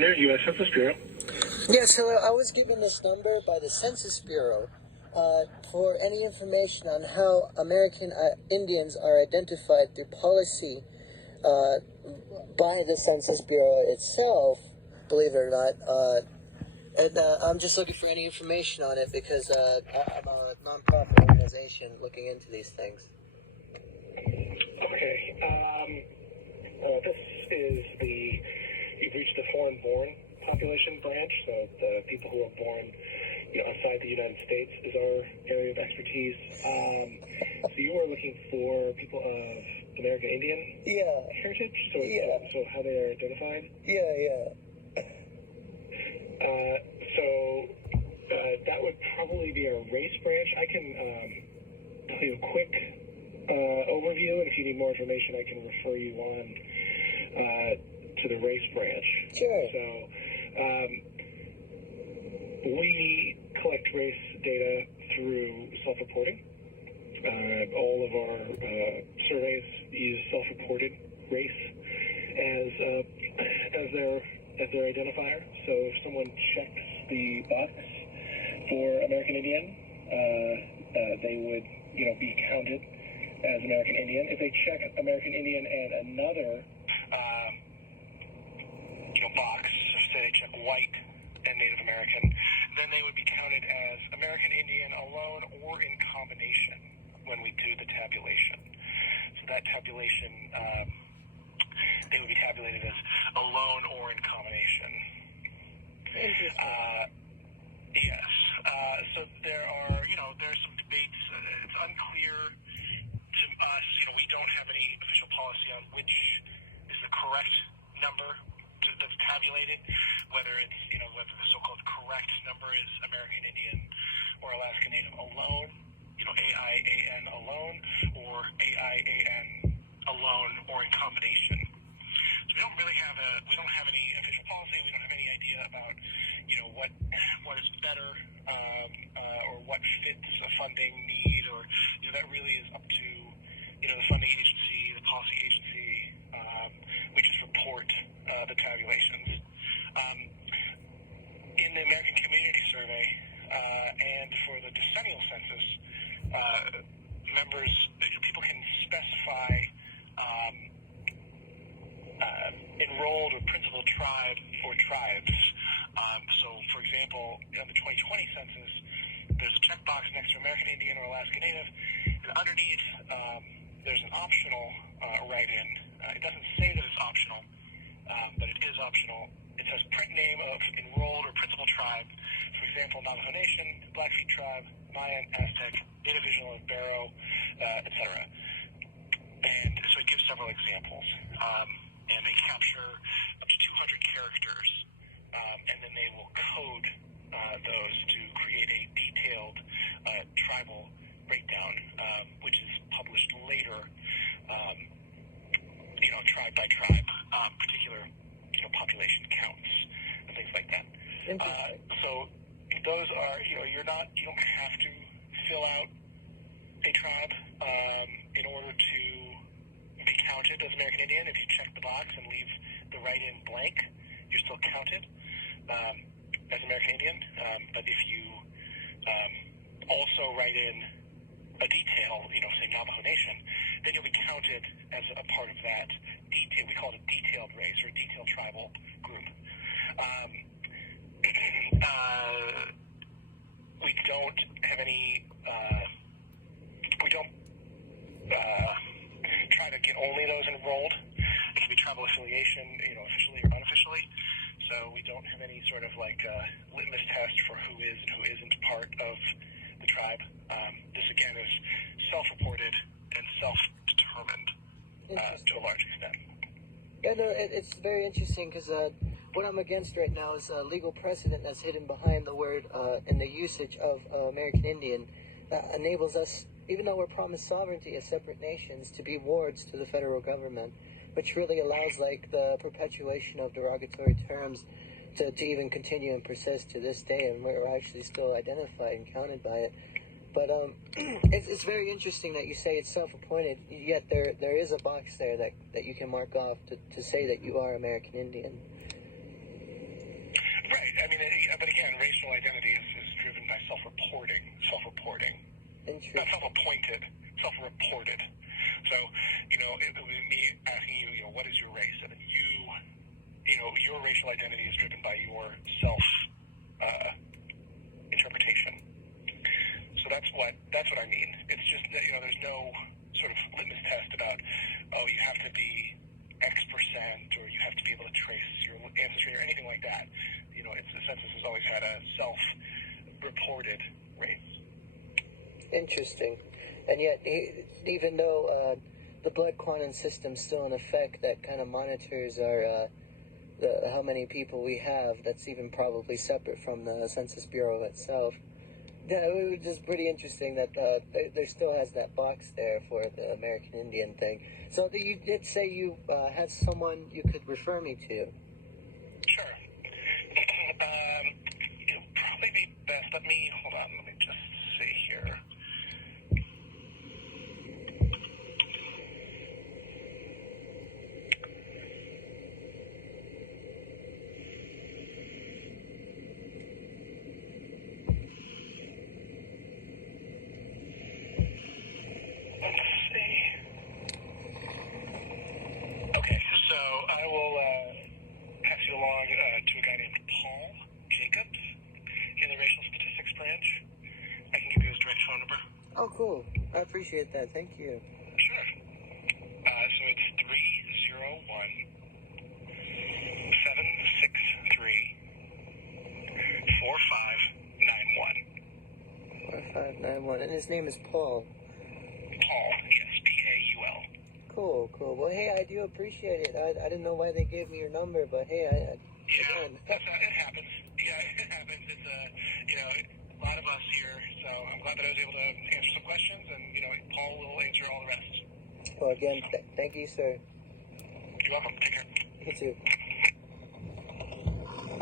Turner, U.S. Census Bureau. Yes, hello. I was given this number by the Census Bureau for any information on how American Indians are identified through policy by the Census Bureau itself, believe it or not. And I'm just looking for any information on it because I'm a nonprofit organization looking into these things. Okay. This is you've reached the foreign-born population branch, so the people who are born outside the United States is our area of expertise. So you are looking for people of American Indian heritage? So how they are identified? That would probably be our race branch. I can tell you a quick overview, and if you need more information, I can refer you on to the race branch. Sure. So we collect race data through self-reporting. All of our surveys use self-reported race as their identifier. So if someone checks the box for American Indian, they would be counted as American Indian. If they check American Indian and another box, so say they check white and Native American, then they would be counted as American Indian alone or in combination when we do the tabulation. So that tabulation, they would be tabulated as alone or in combination. Interesting. Yes. So there's some debates. It's unclear to us. We don't have any official policy on which is the correct number that's tabulated, whether it's, whether the so-called correct number is American Indian or Alaska Native alone, AIAN alone, or AIAN alone or in combination. So we don't really have any official policy. We don't have any idea about, what is better, or what fits a funding need, or, that really is up to, the funding agency, the policy agency. We just report the tabulations. In the American Community Survey and for the decennial census, people can specify enrolled or principal tribe or tribes. So, for example, on the 2020 census, there's a checkbox next to American Indian or Alaska Native, and underneath there's an optional write-in. It doesn't say that it's optional, but it is optional. It says print name of enrolled or principal tribe. For example, Navajo Nation, Blackfeet Tribe, Mayan, Aztec, Native Original, Barrow, etc. And so it gives several examples. And they capture up to 200 characters, and then they will code those to create a detailed tribal breakdown, which is published later, tribe by tribe, particular population counts and things like that. So those are, you don't have to fill out a tribe in order to be counted as American Indian. If you check the box and leave the write-in blank, you're still counted as American Indian. But if you also write in a detail, say Navajo Nation, then you'll be counted as a part of that detail. We call it a detailed race or a detailed tribal group. We don't have any. We don't try to get only those enrolled. It can be tribal affiliation, officially or unofficially. So we don't have any sort of litmus test for who is and who isn't part of the tribe. This again is self-reported and self-determined to a large extent. Yeah, no, it's very interesting because what I'm against right now is a legal precedent that's hidden behind the word and the usage of American Indian that enables us, even though we're promised sovereignty as separate nations, to be wards to the federal government, which really allows the perpetuation of derogatory terms to even continue and persist to this day, and we're actually still identified and counted by it. But it's very interesting that you say it's self-appointed, yet there is a box there that you can mark off to say that you are American Indian. racial identity is driven by self-reporting. Interesting. Not self-appointed, self-reported. So, it would be me asking you, what is your race? And your racial identity is driven by your self-interpretation. So that's what I mean. It's just that, there's no sort of litmus test about, you have to be X percent, or you have to be able to trace your ancestry or anything like that. The census has always had a self-reported race. Interesting. And yet, even though the blood quantum system's still in effect, that kind of monitors our how many people we have, that's even probably separate from the Census Bureau itself. Yeah, it was just pretty interesting that there still has that box there for the American Indian thing. So you did say you had someone you could refer me to. Sure. It'll probably be best. Let me just see here. Okay, so I will pass you along to a guy named Paul Jacobs in the Racial Statistics Branch. I can give you his direct phone number. Oh, cool. I appreciate that. Thank you. Sure. So it's 4591. And his name is Paul. Paul, yes, Paul. Cool. Well, hey, I do appreciate it. I didn't know why they gave me your number, but hey, It happens. Yeah, it happens. It's a lot of us here, so I'm glad that I was able to answer some questions, and Paul will answer all the rest. Well, again, thank you, sir. You're welcome. Take care. You too.